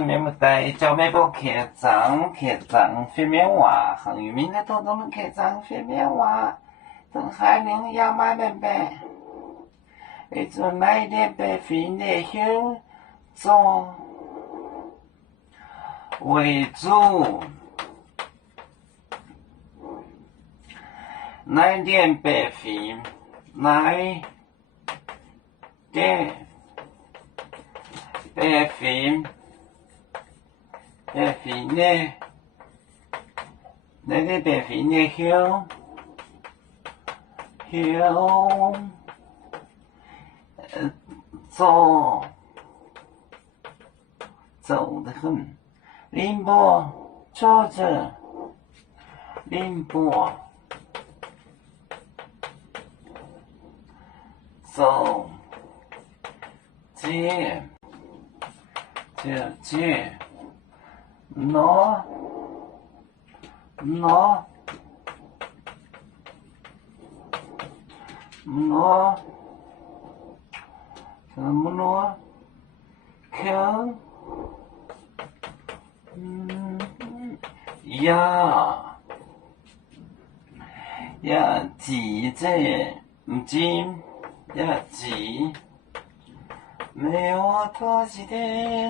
面目带叫美国客栈飞面话，恒裕民的多多们客栈飞面话，等海宁亚马本本，为主买点白费内后做为主，来点白费，来点白费。白费呢？那个白费呢？走得很。宁波坐着，宁波走街。挪，怎么挪？看，呀，记着，唔记，呀记。没有多记的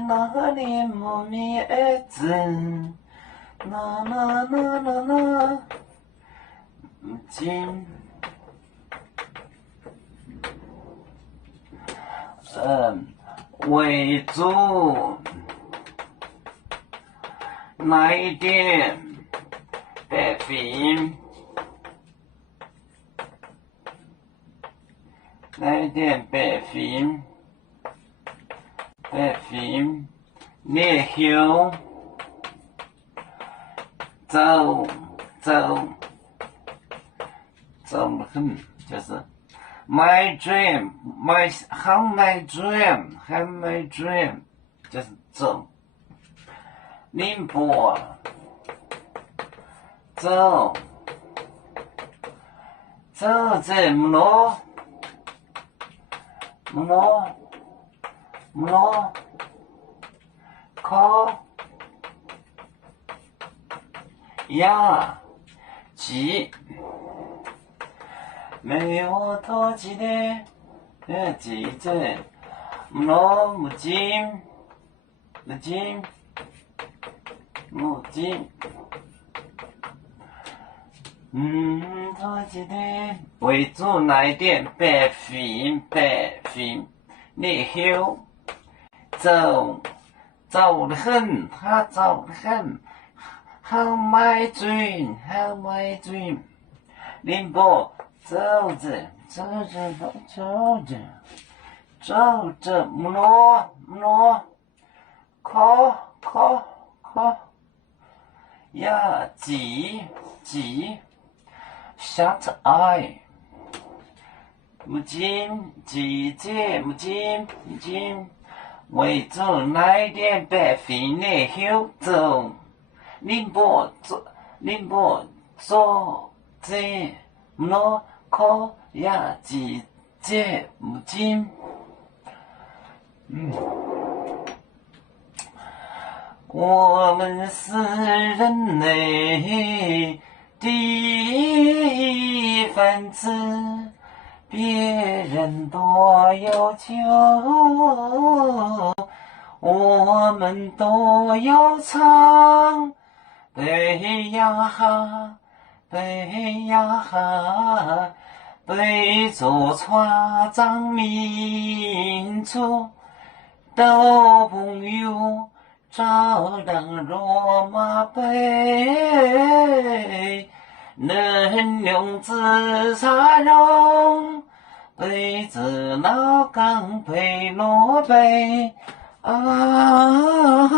那里木米儿子，那，唔记，为主，来一点白费，来一点白费。白费，内后走得很，就是 my dream， have my dream， 就是走。宁波走这么挪，靠呀记，没有多记的，记着，挪木金，多记的，为主来点白费，内后。走得很，他走得很。How my dream，宁波走着，挪，靠呀记，shut eye， 木金，记着木金。为主来点白费内后走，宁波走这么靠呀记这木金，我们是人类的一份子。别人多要求，我们都要唱。背呀背着船长民族都不有照亮罗马杯。能用自杀容，对着老钢背罗背啊。